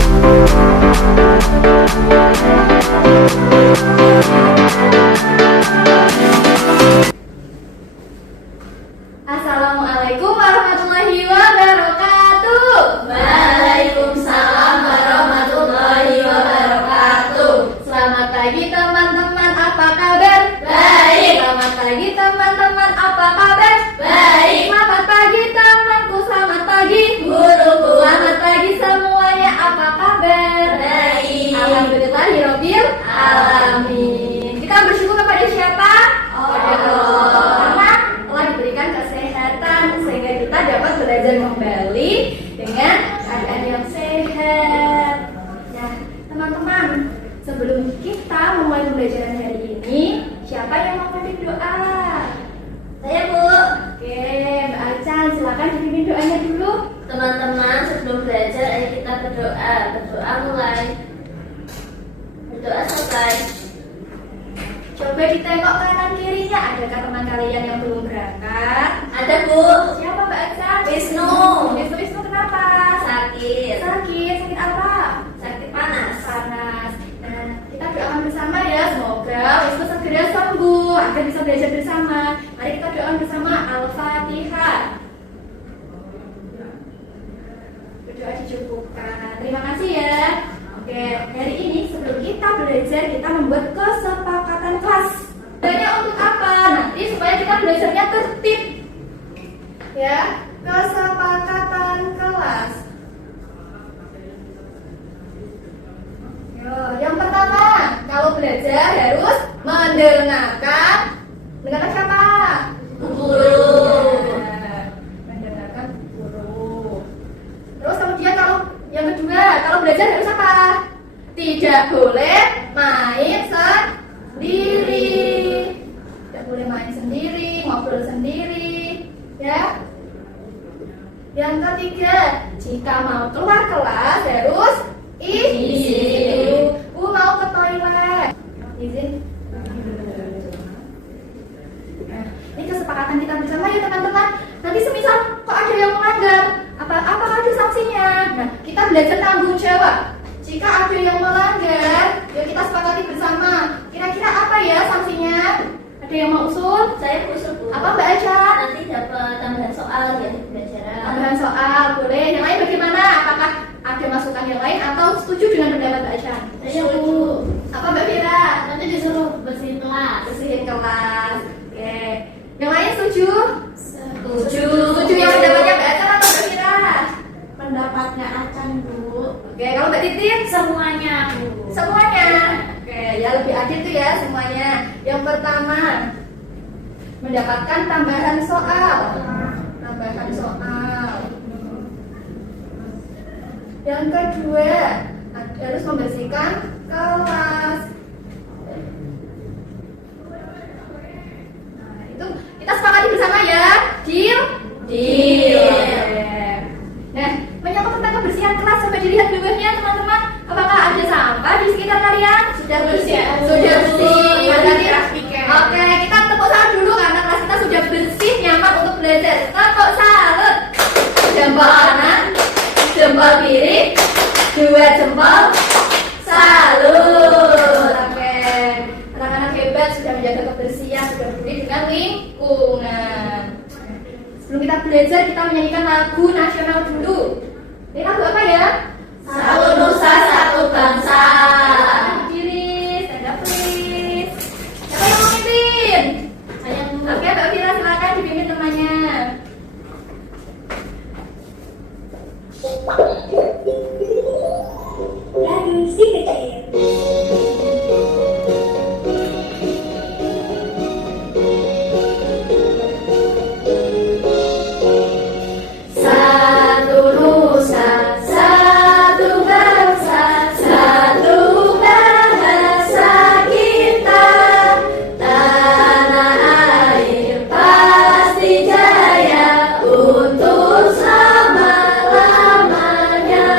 Assalamualaikum warahmatullahi wabarakatuh. Waalaikumsalam warahmatullahi wabarakatuh. Selamat pagi teman-teman, apa kabar? Baik. Selamat pagi teman-teman, apa kabar? Baik. Selamat pagi temanku, selamat pagi Guruku. Selamat pagi semuanya, apa kabar? Baik. Alhamdulillahirabbil alamin. Kita bersyukur kepada siapa? Kepada Allah. Karena telah diberikan kesehatan sehingga kita dapat belajar kembali dengan keadaan yang sehat. Nah, teman-teman, sebelum kita memulai pembelajaran hari ini, siapa yang mau pimpin doa? Saya, Bu. Oke, Mbak Acan, silakan dipimpin doanya dulu. Teman-teman, sebelum belajar ayo kita berdoa. Berdoa mulai. Berdoa selesai. Coba ditengok kanan kirinya, adakah teman kalian yang belum berangkat? Ada, Bu. Siapa Mbak Acan? Wisnu. Wisnu kenapa? Sakit. Sakit apa? Sakit panas. Panas. Nah, kita doakan bersama ya, semoga Wisnu segera sembuh agar bisa belajar bersama. Mari kita doakan bersama. Al-Fatihah. Berdoa dicukupkan. Terima kasih ya. Oke, hari ini sebelum kita belajar, kita membuat kesepakatan kelas. Sebenarnya untuk apa? Nanti supaya kita belajarnya tertib. Ya, kesepakatan kelas. Yo, yang pertama, kalau belajar harus mendengarkan siapa? Guru. Mendengarkan guru. Terus kemudian kalau yang kedua, kalau belajar harus apa? Tidak boleh main sendiri. Tidak boleh main sendiri, ngobrol sendiri, ya. Yang ketiga, jika mau keluar kelas harus izin. Bu mau ke toilet. Izin. Nah, ini kesepakatan kita bersama ya teman-teman. Nanti semisal kok ada yang melanggar, apakah ada sanksinya? Nah, kita belajar tanggung jawab. Jika ada yang melanggar, ya kita sepakati bersama. Kira-kira apa ya sanksinya? Ada yang mau usul? Saya usul, Bu. Apa Mbak Aca? Nanti dapat tambahan soal ya di pelajaran. Tambahan soal, boleh. Yang lain bagaimana? Apakah ada masukan yang lain atau setuju dengan pendapat Mbak Aca? Saya, Bu. Apa Mbak Fira? Nanti disuruh bersihin kelas. Bersihin kelas. Oke. Yang lain setuju? Setuju. Setuju yang pendapatnya Mbak Aca atau Mbak Fira? Pendapatnya Acan, Bu. Oke, kalau Mbak Titin? Semuanya, Bu. Semuanya. Oke, ya lebih adil tuh ya semuanya. Yang pertama, mendapatkan tambahan soal. Tambahan soal. Yang kedua, harus membersihkan kelas. Nah, itu kita sepakati bersama ya. Deal? Deal. Nah, menyangkut tentang kebersihan kelas, coba dilihat bawahnya teman-teman. Apakah ada sampah di sekitar kalian? Sudah bersih. Sudah bersih. Berarti Oke, kita tepuk tangan dulu karena kelas kita sudah bersih, nyaman untuk belajar. Tepuk salut. Jempol kanan, jempol kiri, dua jempol. Salut. Oke, anak-anak hebat sudah menjaga kebersihan, sudah peduli dengan lingkungan. Sebelum kita belajar, kita menyanyikan lagu nasional dulu. Ini lagu apa ya? Satu nusa, satu bangsa. Diri, stand up please. Siapa yang mau mimpin? Saya, Bu. Oke, Mbak Fira silakan dipimpin temannya. Lagu si kecil. Satu nusa, satu bangsa, satu bahasa kita. Tanah air pasti jaya untuk selama-lamanya.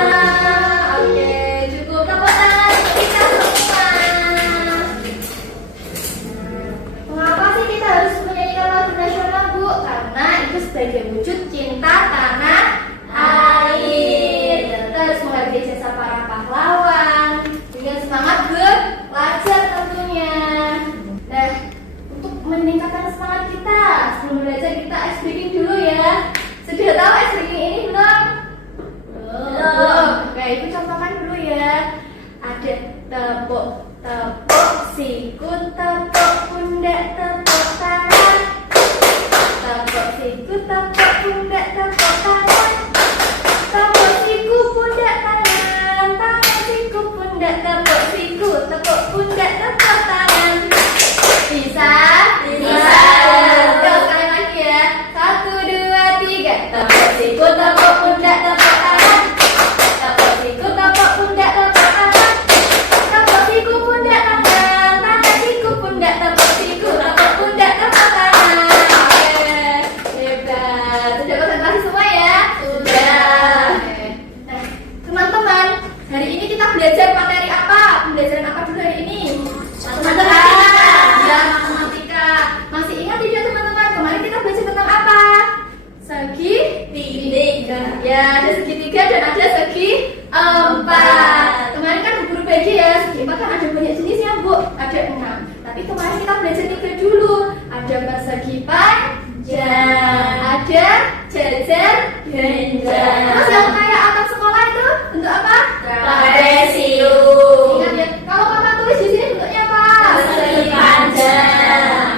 Ya, ada segitiga dan ada segi empat. Kemarin kan guru PG ya, segi empat kan ada banyak jenisnya Bu, ada 6. Tapi kemarin kita belajar 3 dulu. Ada persegi panjang, ada jajar genjang. Terus yang kayak atap sekolah itu bentuk apa? Trapesium. Ingat ya, kalau Kakak tulis di sini bentuknya apa? Persegi panjang.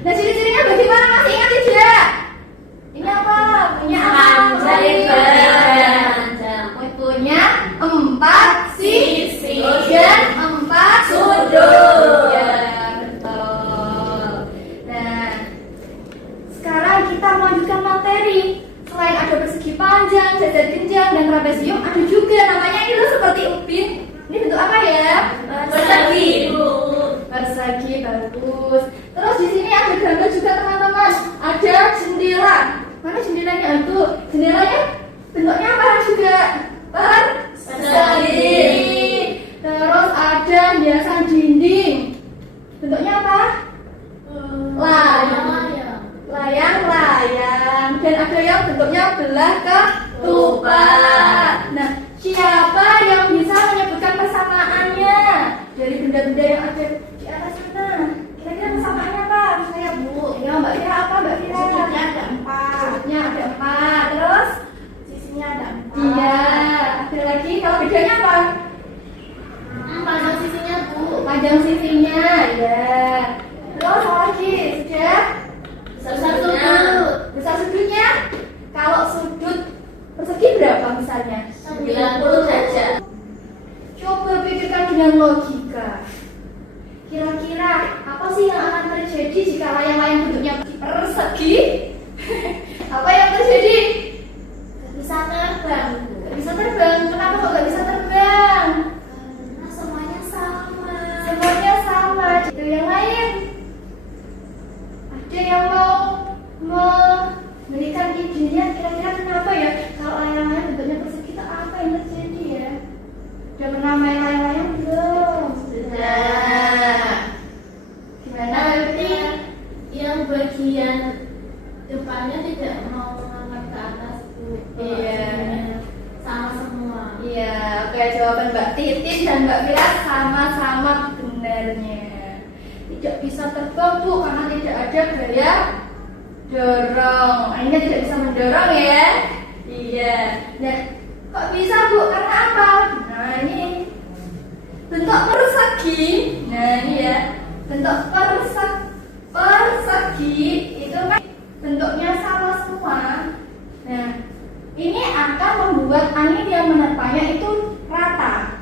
Nah, ciri-cirinya bagaimana? Masih ingat tidak? Ini apa? Punya punya 4 sisi dan 4 sudut. Ya, betul. Nah, sekarang kita melanjutkan materi. Selain ada persegi panjang, jajar genjang, dan trapesium, ada juga namanya ini loh seperti ubin. Ini bentuk apa ya? Persegi. Persegi, bagus. Terus di sini ada gambar juga teman-teman. Ada jendela. Mana jendelanya itu? Jendelanya bentuknya apa juga? Persegi. Terus ada hiasan dinding. Bentuknya apa? Layang-layang. Dan ada yang bentuknya belah ketupat. Nah, siapa yang bisa menyebutkan persamaannya dari benda-benda yang ada di atas sana? Kira-kira persamaannya apa? Saya Bu. Ya, Mbak Fira apa Mbak Fira? Sudutnya ada 4. Sudutnya ada 4. Terus Sisinya ada 4. iya. Ada lagi. Kalau bedanya apa? Panjang sisinya Bu. Panjang sisinya. Ya. Terus apa lagi? Sudah? Besar sudut. Besar sudutnya? Kalau sudut persegi berapa misalnya? 90 derajat. Coba pikirkan dengan logika. Kira-kira apa sih yang akan terjadi jika layang-layang bentuknya persegi? Apa yang terjadi? Gak bisa terbang Bu. Gak bisa terbang. Kenapa kok gak bisa terbang? Karena semuanya sama. Semuanya sama. Itu yang lain. Ada yang mau memberikan idenya kira-kira kenapa ya kalau layang-layang bentuknya persegi itu apa yang terjadi ya? Udah pernah main layang-layang belum? Sudah. Gimana? Nanti yang bagian depannya tidak mau mengangkat ke atas Bu. Iya. Sama semua. Iya, oke, jawaban Mbak Titin dan Mbak Fira sama-sama benarnya. Tidak bisa terbang Bu karena tidak ada gaya dorong. Akhirnya tidak bisa mendorong ya. Iya. Nah, kok bisa Bu? Karena apa? Nah, ini bentuk persegi. Nah, ini ya. Bentuk persegi itu kan bentuknya sama semua. Nah, ini akan membuat angin yang menerpanya itu rata.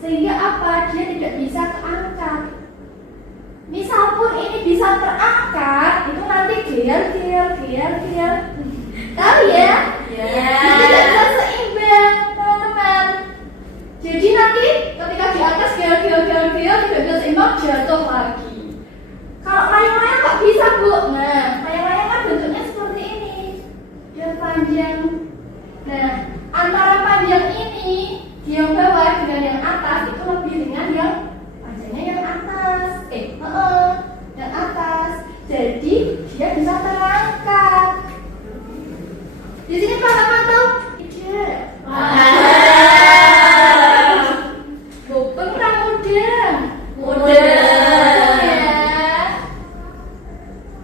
Sehingga apa? Dia tidak bisa keangkat. Misal pun ini bisa terangkat, itu nanti gear. Tahu ya? Iya. Tidak bisa seimbang, teman-teman. Jadi nanti ketika di atas gear tidak bisa seimbang, jatuh lagi. Kalau layang-layang nggak bisa Bu. Nah, layang-layang kan bentuknya seperti ini. Dia panjang. Nah, antara panjang ini yang bawah dengan yang atas itu lebih dengan yang panjangnya yang atas. Yang atas. Jadi dia bisa terangkat. Di sini pantau. Tidak. Gopeng kan mudah. Ya.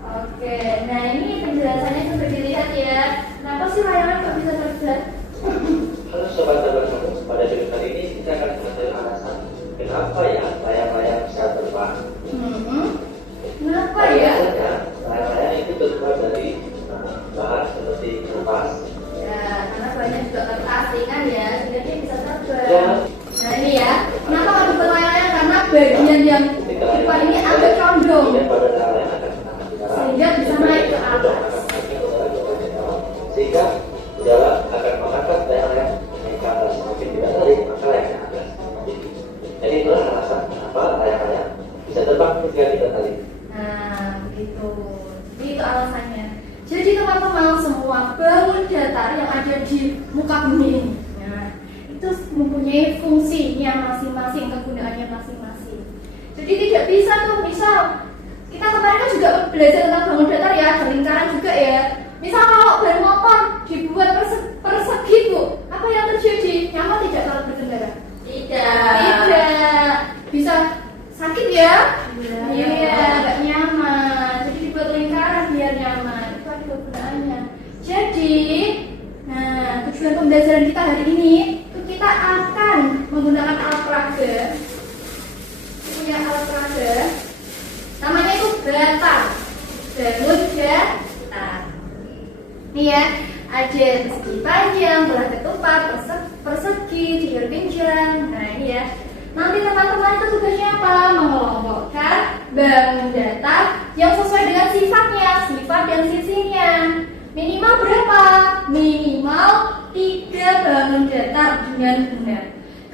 Oke, nah ini penjelasannya sudah dilihat ya. Kenapa sih layangan kok bisa terbang? Halo sobat Sahabat, pada video kali ini kita akan mengetahui alasan kenapa ya layang-layang bisa terbang. Kenapa ya? Biasanya layang-layang itu terbuat dari bahan seperti kertas. Ya, karena banyak juga kertas kan ya, sehingga dia bisa terbang. Ya. Nah ini ya, kenapa kalau dibuat layang-layang? Karena bagian yang depan ini agak condong, Kemudian pada layang-layang akan menahan udara sehingga bisa naik ke atas. Sehingga udara akan mengangkat layang-layang naik ke atas. Semakin tidak tarik, maka layang akan semakin tinggi. Jadi itulah alasan kenapa layang-layang bisa terbang ketika kita tarik. Nah, begitu. Jadi itu alasannya. Jadi teman-teman semua bangun datar yang ada di muka bumi ini, nah, itu mempunyai fungsinya masing-masing, kegunaannya masing-masing. Jadi tidak bisa tuh, misal kita kemarin kan juga belajar tentang bangun datar ya, ada lingkaran juga ya. Misal kalau ban motor dibuat persegi tujuan pembelajaran kita hari ini itu kita akan menggunakan alat peraga. Punya alat peraga. Namanya itu batang. Bangun datar. Nih ya, ada persegi panjang, belah ketupat, persegi, tiga pinjang. Nah ini ya. Nanti teman-teman itu tugasnya apa? Mengelompokkan bangun datar yang sesuai dengan sifatnya, sifat dan sisinya. Minimal berapa? Minimal 3 bangun datar dengan benar.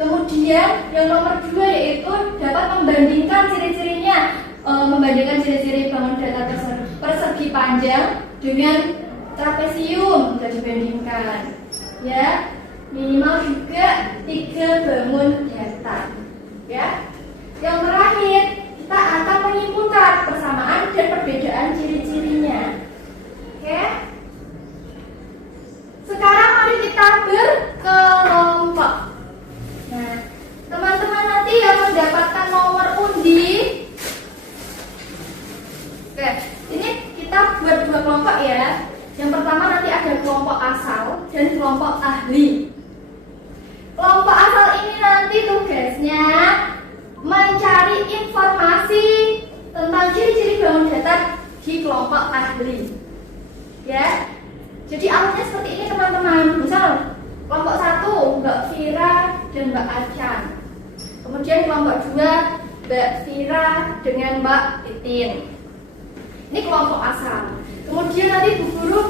Kemudian yang nomor 2 yaitu dapat membandingkan ciri-cirinya, membandingkan ciri-ciri bangun datar persegi panjang dengan trapesium sudah dibandingkan. Ya, minimal juga 3 bangun datar. Ya, yang terakhir kita akan menyimpulkan persamaan dan perbedaan ciri-cirinya. Oke. Sekarang mari kita berkelompok. Nah, teman-teman nanti yang mendapatkan nomor undi. Oke, ini kita buat 2 kelompok ya. Yang pertama nanti ada kelompok asal dan kelompok ahli. Kelompok asal ini nanti tugasnya mencari informasi tentang ciri-ciri bangun datar di kelompok ahli. Ya. Jadi alurnya seperti ini teman-teman. Misal kelompok 1 Mbak Vira dan Mbak Acan. Kemudian kelompok 2 Mbak Vira dengan Mbak Titin. Ini kelompok asal. Kemudian nanti Bu Guru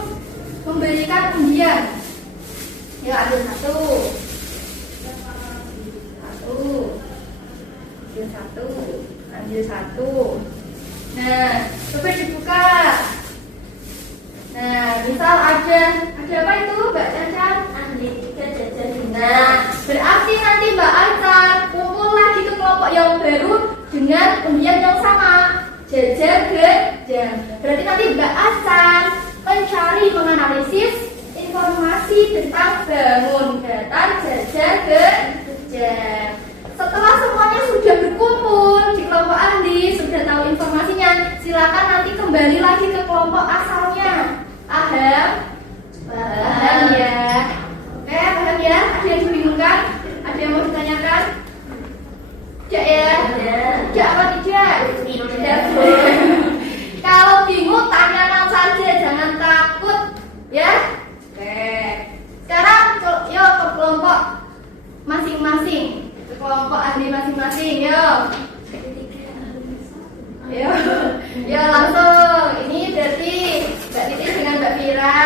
memberikan undian. Ya, ambil 1. Ambil satu. Nah, coba dibuka. Nah, misal ada apa itu Mbak Cacan? ahli 3 jajar Nah, berarti nanti Mbak Acan kumpul lagi ke kelompok yang baru dengan undian yang sama, jajar genjang. Berarti nanti Mbak Acan mencari, menganalisis informasi tentang bangun datar jajar genjang. Setelah semuanya sudah berkumpul di kelompok ahli, sudah tahu informasinya, silakan nanti kembali lagi ke kelompok asalnya. Paham? Paham ya? Oke, paham ya? Ada yang dibingungkan? Ada yang mau ditanyakan? Tidak ya? Tidak apa tidak? Tidak. Kalau bingung tanyakan saja, jangan takut ya. Oke. Sekarang yuk ke kelompok masing-masing. Kelompok ahli masing-masing, yuk. Yuk langsung. Ini berarti Mbak Titin dengan Mbak Vira,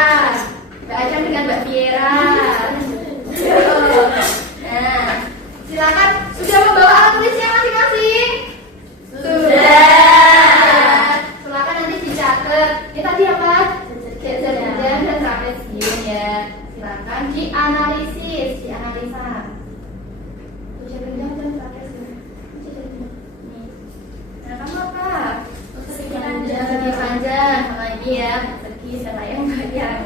Mbak Acan dengan Mbak Viera. Yuk. Nah, silakan. Sudah membawa alat tulisnya masing-masing? Sudah. Silakan nanti dicatat. Ini tadi apa? Jajar genjang dan trapesium ya. Silakan dianalisis, dianalisa. Nah, kamu apa? Persegi panjang sama ini ya, persegi sama yang panjang.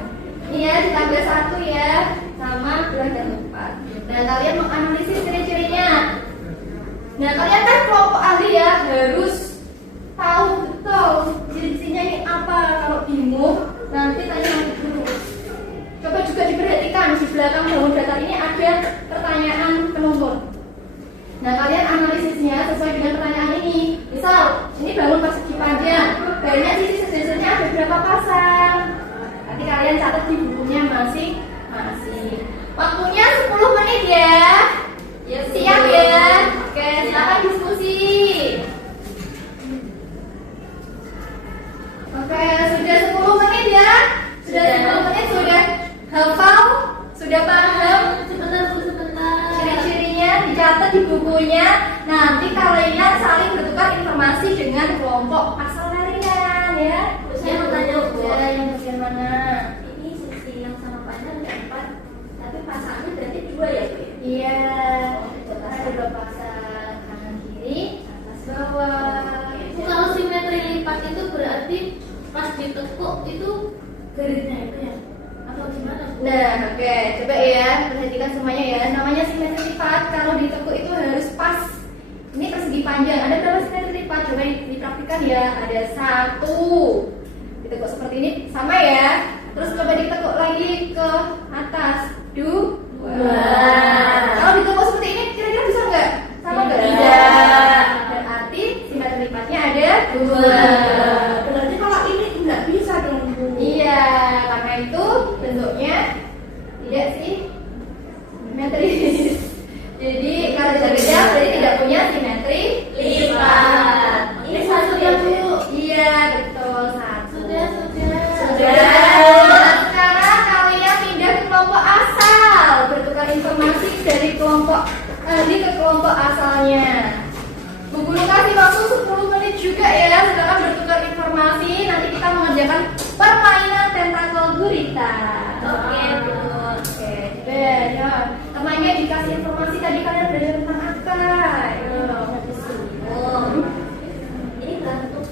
Ini ya, ditambah 1 ya, sama 2 dan 4. Nah, kalian menganalisis ciri-cirinya. Nah, kalian kan kelompok ahli ya, harus tahu betul ciri-cirinya ini apa. Kalau bingung, nanti tanya dulu. Coba juga diperhatikan di belakang bangun datar ini ada pertanyaan penumpuk. Nah, kalian analisisnya sesuai dengan pertanyaan ini. Misal, ini bangun persegi panjang, banyak sisi sejujurnya ada berapa pasang? Nanti kalian catat di bukunya masing-masing. Waktunya 10 menit ya. Siap ya? Oke, silakan diskusi. Oke, sudah 10 menit ya? Sudah 10 menit, sudah hafal? Sudah paham? Ciri-cirinya dicatat di bukunya. Nanti kalian saling bertukar informasi dengan kelompok asal kalian ya. Saya mau tanya, Bu. Yang bagian mana? Ini sisi yang sama panjang 4, tapi pasangnya berarti 2 ya, Bu? Iya. Ada 2 pasang, kanan kiri, atas bawah. Kalau simetri lipat itu berarti pas ditekuk itu garisnya itu ya? Atau gimana? Nah, oke, coba ya, perhatikan semuanya ya. Namanya simetri lipat, kalau ditekuk itu harus pas. Ini persegi panjang, ada berapa simetri lipat? Coba dipraktikan ya, ada 1. Ditekuk seperti ini, sama ya. Terus coba ditekuk lagi ke atas. 2. Kalau ditumpuk seperti ini kira-kira bisa nggak? Sama nggak? Tidak. Berarti simetri lipatnya ada 2. Berarti kalau ini nggak bisa dong, Bu. Iya, karena itu bentuknya tidak simetris. Jadi kalau beda-beda berarti tidak punya simetri Lipat. Ini satu ya, Bu. Iya, betul. Satu. Sudah. Nah, sekarang kalian pindah ke kelompok asal, bertukar informasi dari kelompok tadi ke kelompok asalnya. Bu Guru kasih waktu 10 menit juga ya, sekarang bertukar informasi. Nanti kita mengerjakan permainan tentakel gurita. Oke, Bu. Oke, ya. Temannya dikasih informasi tadi kalian belajar tentang apa? Ini bentuk.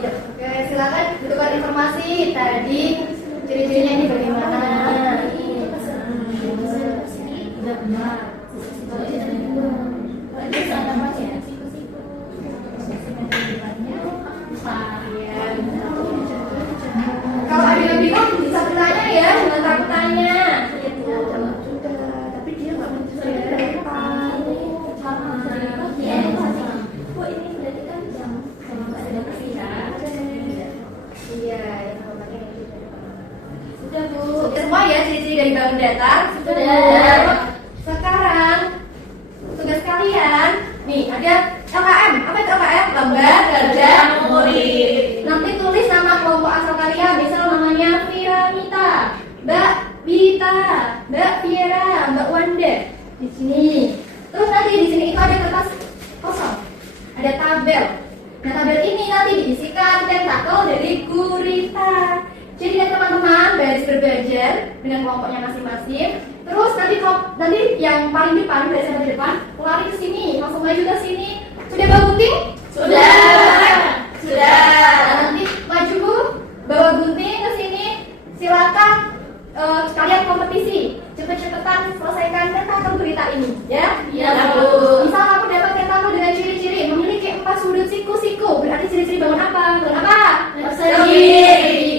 Ya, oke, silakan bertukar informasi. Tadi ciri-cirinya ini bagaimana? Kalau ada yang bingung bisa bertanya ya, jangan takut tanya. Tapi dia nggak Bu, ini berarti kan yang ada persiapan. Iya, sudah Bu. Sudah semua ya ciri-ciri dari bangun datar? Sudah. Sekarang tugas kalian, nih ada LKM. Apa itu LKM? Lembar Kerja Murid. Nanti tulis nama kelompok asal kalian. Misal namanya Piramita, Mbak Bita, Mbak Viera, Mbak Wanda. Di sini. Terus nanti di sini itu ada kertas kosong. Ada tabel. Nah, tabel ini nanti diisikan tentakel dari gurita. Jadi ya teman-teman baris berbajar dengan kelompoknya masing-masing. Terus nanti yang paling depan, baris yang paling depan, lari ke sini, langsung maju ke sini. Sudah bawa gunting? Sudah. Nah, nanti maju Bu, bawa gunting ke sini. Silakan kalian kompetisi. Cepet-cepetan selesaikan tentakel gurita ini, ya? Iya, Bu. Misal kamu dapat tentakel dengan ciri-ciri memiliki 4 sudut siku-siku, berarti ciri-ciri bangun apa? Bangun apa? Persegi.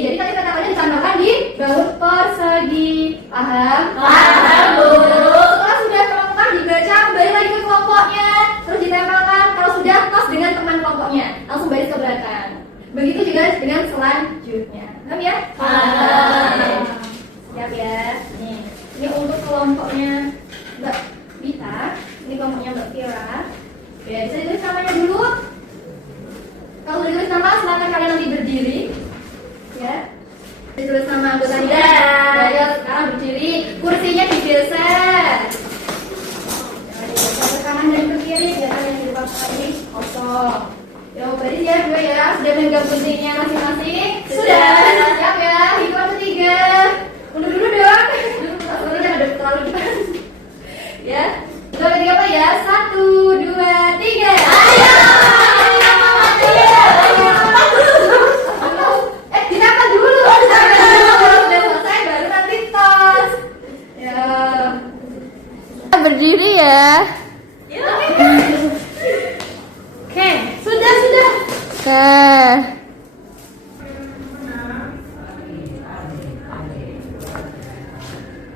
Jadi tadi tentakelnya dicantumkan di bangun persegi. Paham? Paham, Bu. Setelah sudah teman-teman dibaca, balik lagi ke kelompoknya, terus ditempelkan. Kalau sudah tos dengan teman kelompoknya, langsung baris ke belakang. Begitu juga dengan selanjutnya. Paham ya? Paham. Siap ya. Nih, ini untuk kelompoknya Mbak Bita, ini kelompoknya Mbak Kira. Ya, bisa ditulis namanya dulu. Kalau sudah ditulis nama, silakan kalian nanti berdiri. Ya. Ditulis nama anggotanya. Sudah. Ya, sekarang berdiri. Kursinya digeser. Jangan digeser ke kanan dan ke kiri, biar kalian di depan ini kosong. Ya, baris ya, dua ya. Sudah megang guntingnya masing-masing. Sudah. Siap ya. Hitungan ketiga. Mundur dulu dong. Soalnya jangan ada terlalu depan. Ya. Hitungan ketiga apa ya? 1, 2, 3. Ayo. Ditampar dulu. Kalau sudah selesai baru nanti tos. Ya. Berdiri ya. Oke. Sudah. Oke.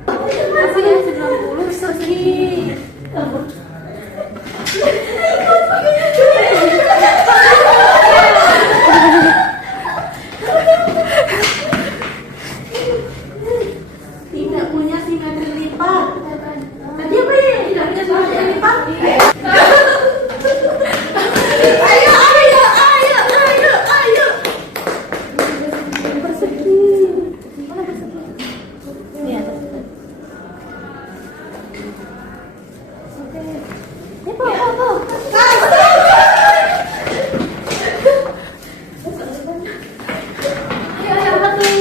Apa ya 90 persegi. Tidak punya simetri lipat. Tadi apa ya? Tidak punya simetri lipat. Ayo. Persegi. Mana persegi? Ini atas. Oke. Ini apa?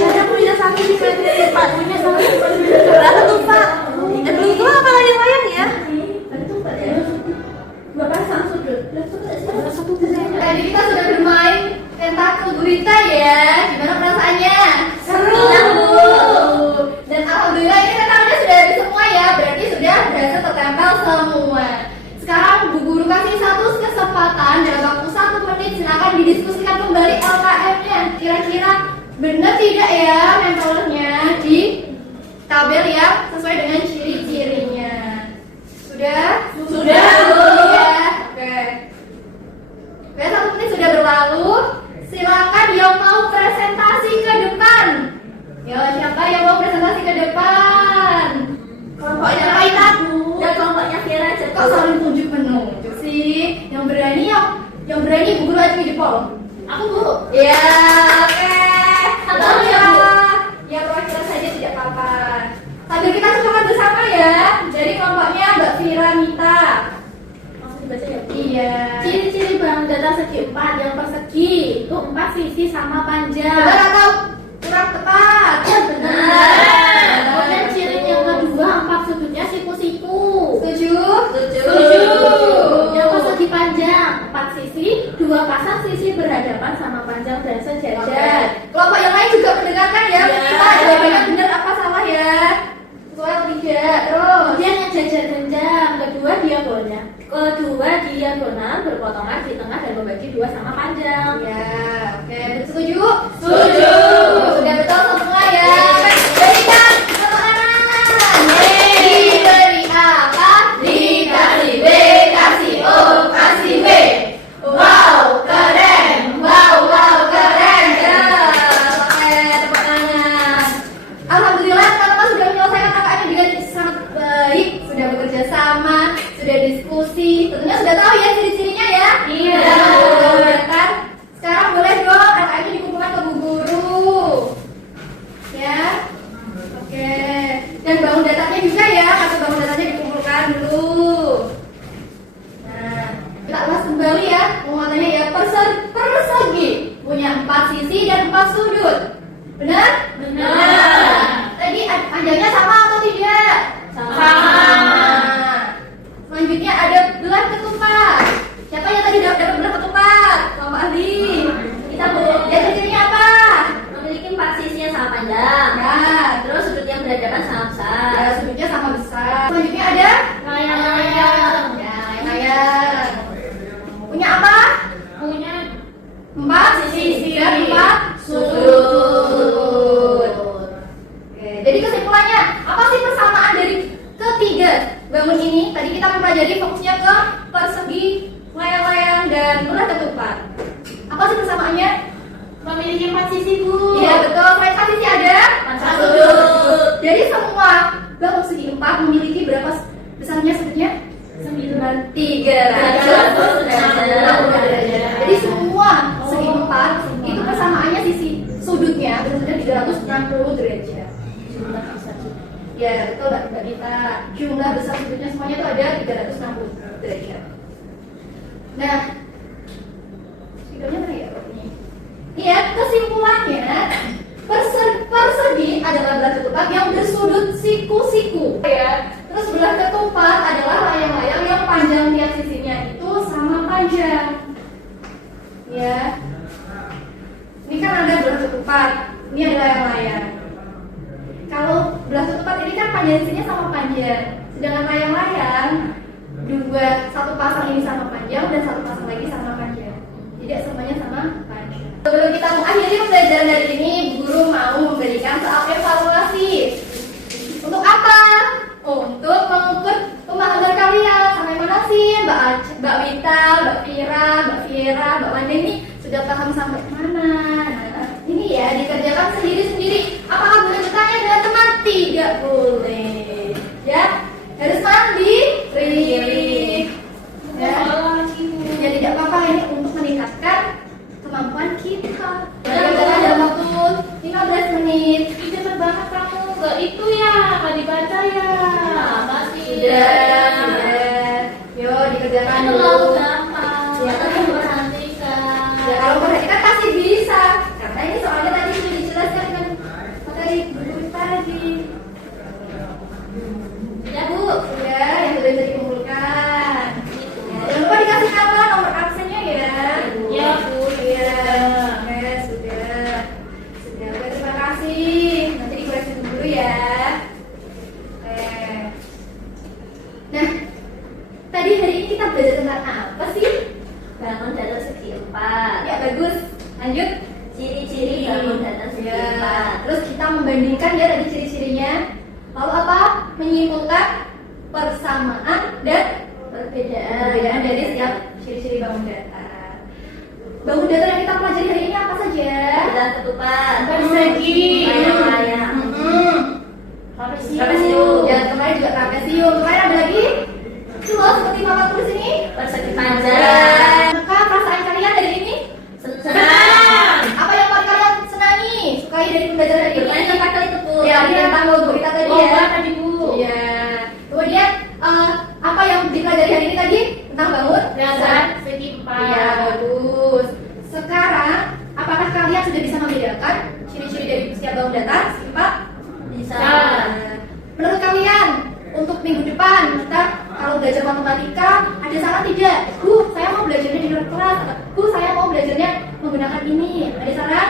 Saya punya satu simetri lipat. Punya satu simetri lipat. Berapa tuh Pak? Itu apa layang-layang ya? Tadi kita sudah bermain tentakel gurita ya. Gimana perasaannya? Seru. Dan alhamdulillah ini tentakelnya sudah ada semua ya. Berarti sudah berhasil tertempel semua. Sekarang Bu Guru kasih satu kesempatan dalam waktu 1 menit. Silakan didiskusikan kembali LKM-nya. Kira-kira benar tidak ya nempelnya di tabel yang sesuai dengan ciri Kok saling tunjuk menunjuk sih? Yang berani Bu Guru aja jempol. Aku Bu. Ya, oke. Atau ya, ya perwakilan saja tidak apa-apa. Sambil kita sepakat bersama ya. Jadi kelompoknya Mbak Fira Mita. Langsung dibaca ya. Iya. Ciri-ciri bangun datar segi 4 yang persegi itu 4 sisi sama panjang. Benar atau kurang tepat? Benar. Kemudian ciri yang kedua 4 sudutnya siku-siku. Setuju? Setuju. Yang persegi panjang 4 sisi, 2 pasang sisi berhadapan sama panjang dan sejajar. Kelompok yang lain juga mendengarkan ya. Ya. Kita jawabannya benar apa salah ya? Sesuai atau tidak? Terus. Kemudian yang jajar genjang, kedua diagonal berpotongan di tengah dan membagi 2 sama panjang. Ya, oke. Setuju? Setuju. Sudah betul semua ya. Berikan tepuk tangan. Diberi apa? Dikasih B, kasih O, kasih B. Wow, keren. Wow, keren. Ya, oke, tepuk tangan. Alhamdulillah teman-teman sudah menyelesaikan KKN dengan sangat baik, sudah bekerja sama, sudah diskusi, tentunya sudah tahu ya ciri-cirinya ya. Iya. Kan? Sekarang boleh dong KKN dikumpulkan ke Bu Guru. Ya. Oke. Dan bangun datanya juga ya, kartu bangun datanya dikumpulkan dulu. Nah, kita ulas kembali ya, penguatannya ya persegi, punya 4 sisi dan 4 sudut. Benar? Benar. Tadi panjangnya sama atau tidak? Sama. Selanjutnya ada belah ketupat. Siapa yang tadi dapat belah ketupat? Kelompok ahli. Kita Bu. Jadi cirinya apa? Memiliki 4 sisi yang sama panjang. Ya, Terus sudut yang berhadapan sama besar. ya sudutnya sama besar. Selanjutnya ada Layang-layang. ya layang. Punya apa? Punya 4 sisi dan 4 sudut. Oke, jadi kesimpulannya apa sih persamaan dari ketiga bangun ini? Tadi kita mempelajari fokusnya ke persegi, layang-layang dan belah ketupat. Apa sih persamaannya? memiliki 4 sisi Bu. Iya betul. Selain sisi ada 4 sudut. Jadi semua bangun segi 4 memiliki berapa besarnya sudutnya? 9. 360 derajat. Jadi semua segi 4 itu persamaannya sisi sudutnya sudah 360 derajat. Ya betul Mbak Dita. Jumlah besar sudutnya semuanya itu ada 360 derajat. Nah, videonya mana ya ini? Iya, kesimpulannya persegi adalah belah ketupat yang bersudut siku-siku ya. Terus belah ketupat adalah layang-layang yang panjang tiap sisinya itu sama panjang. Ya. Ini kan ada belah ketupat, ini ada layang-layang. Kalau belah ketupat ini kan panjang sisinya sama panjang. Sedangkan layang-layang satu pasang ini sama panjang dan satu pasang lagi sama panjang. Tidak semuanya sama panjang. Sebelum kita mengakhiri pembelajaran dari ini, guru mau memberikan soal evaluasi. Untuk apa? Untuk mengukur pemahaman kalian. Sampai mana sih Mbak Wita, Mbak Fira, Mbak Wanda ini sudah paham sampai mana? Nah, ini ya dikerjakan sendiri-sendiri. Apakah boleh bertanya dengan teman? Tidak boleh. Ya, harus mandiri. Ya, ya tidak apa-apa ini untuk meningkatkan kemampuan kita. Belajar dalam waktu 15 menit. Cepet banget kamu. Gak itu ya, gak dibaca ya. Masih. Sudah. Yo dikerjakan Itu dulu. lalu gampang. Ya, Tapi memperhatikan. Ya, kalau perhatikan pasti bisa. Karena ini soalnya tadi sudah dijelaskan dengan materi guru tadi. Ya Bu. Ya, yang sudah bisa dikumpulkan. Ya, jangan lupa dikasih nama nomor absennya ya. Ya Bu. Iya. Oke, sudah. Sudah. Oke, terima kasih. Nanti dikoreksi dulu ya. Oke. Nah, tadi hari ini kita belajar tentang apa sih? Bangun datar segi 4. Ya, bagus. Lanjut. Ciri-ciri bangun datar segi Ya, 4. terus kita membandingkan ya tadi ciri-cirinya. Lalu apa? Menyimpulkan persamaan dan perbedaan dari setiap ciri-ciri bangun datar. Bangun datar yang kita pelajari hari ini apa saja? Belah ketupat. Persegi. Layang-layang. Trapesium. Ya, kemarin juga trapesium. Kemarin ada lagi? Betul, seperti Bapak tulis ini. Persegi panjang. Maka perasaan kalian dari ini? Senang. Apa yang paling kalian senangi? Sukai dari pembelajaran hari ini? Bermain tempat kali tebu. Ya, ditentang logo kita tadi ya. Lomba tadi Bu. Iya. Kemudian apa yang dipelajari hari ini tadi? Tentang bangun Dasar segi Iya, 4. bagus. Sekarang, apakah kalian sudah bisa membedakan ciri-ciri dari usia bangun datar? Simpat? Bisa. Menurut kalian, untuk minggu depan kita kalau belajar matematika ada salah tidak? Saya mau belajarnya di luar kelas. Atau, saya mau belajarnya menggunakan ini. Ada saran?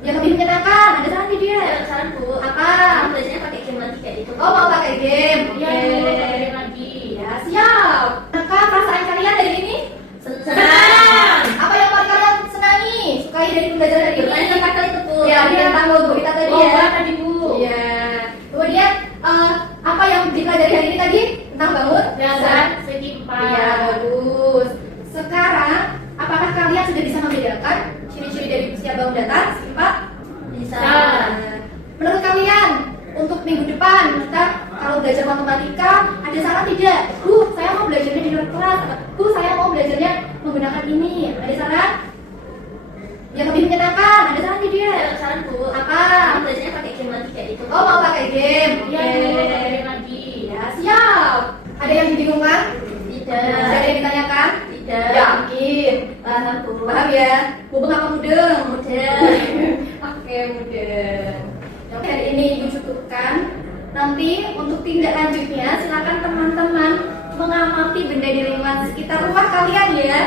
Yang lebih menyenangkan, ada saran tidak? Ada saran Bu. Apa? Belajarnya pakai game lagi kayak itu. Oh, mau pakai game? Iya Oke. Bu, pakai game lagi. Ya, siap. Maka perasaan kalian dari ini? Senang. Apa yang paling kalian senangi? Sukai dari pembelajaran hari Bermain ini? tempat kali tebu. Ya, ditentang logo kita tadi ya. Lomba tadi Bu. Iya. Kemudian apa yang dipelajari hari ini tadi? Tentang bangun Dasar segi 4. Iya, bagus. Sekarang, apakah kalian sudah bisa membedakan ciri-ciri dari usia bangun datar? Simpat? Bisa. Menurut kalian, untuk minggu depan kita kalau belajar matematika ada salah tidak? Saya mau belajarnya di luar kelas. Atau, saya mau belajarnya menggunakan ini. Ada saran? Yang lebih menyenangkan, ada saran tidak? Ada saran Bu. Apa? Belajarnya pakai game lagi kayak itu. Oh, mau pakai game? Iya Oke. Bu, pakai game lagi. Ya, siap. Ada yang dibingungkan? Tidak. Ada yang ditanyakan? Tidak. Yakin? Paham Bu. Paham ya? Mubeng apa mudeng? Mudeng. Oke, mudeng. Oke, hari ini Ibu cukupkan. Nanti untuk tindak lanjutnya silakan teman-teman mengamati benda di lingkungan sekitar rumah kalian ya.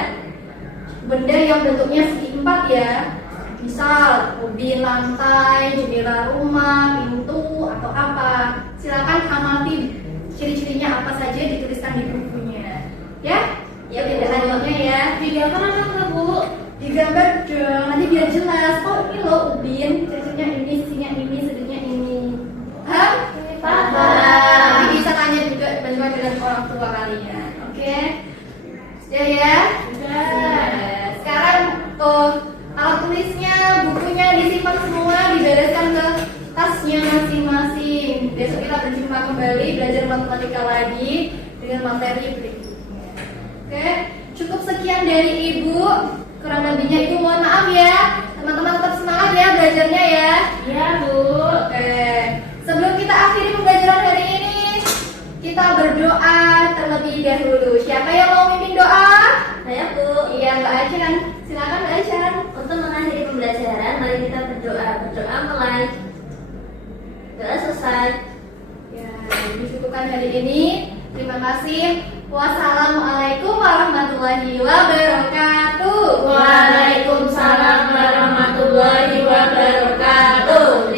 Benda yang bentuknya segi 4 ya. Misal mobil, lantai, jendela rumah, pintu atau apa. Silakan amati ciri-cirinya apa saja, dituliskan di bukunya. Ya? Ya, benda lanjutnya ya. Digambar apa enggak Bu? Digambar dong, nanti biar jelas. Oh, ini loh ubin, ciri-cirinya ini, sisinya ini, sedirnya ini. Paham? Paham. Nanti bisa tanya juga bagaimana dengan orang tua kalian. Oke? Sudah ya? Sudah. Nah, sekarang alat tulisnya, bukunya disimpan semua, dibereskan ke tasnya masing-masing. Besok kita berjumpa kembali belajar matematika lagi dengan materi berikutnya. Oke, cukup sekian dari Ibu. Kurang lebihnya Ibu mohon maaf ya. Teman-teman tetap semangat ya belajarnya ya. Iya Bu. Oke, sebelum kita akhiri pembelajaran hari ini, kita berdoa terlebih dahulu. Siapa yang mau mimpin doa? Saya Bu. Iya, Mbak Acan. Silakan Mbak Acan. Untuk mengakhiri pembelajaran, mari kita berdoa. Berdoa mulai. Doa selesai. Ya, dicukupkan hari ini. Terima kasih. Wassalamualaikum warahmatullahi wabarakatuh. Waalaikumsalam warahmatullahi wabarakatuh.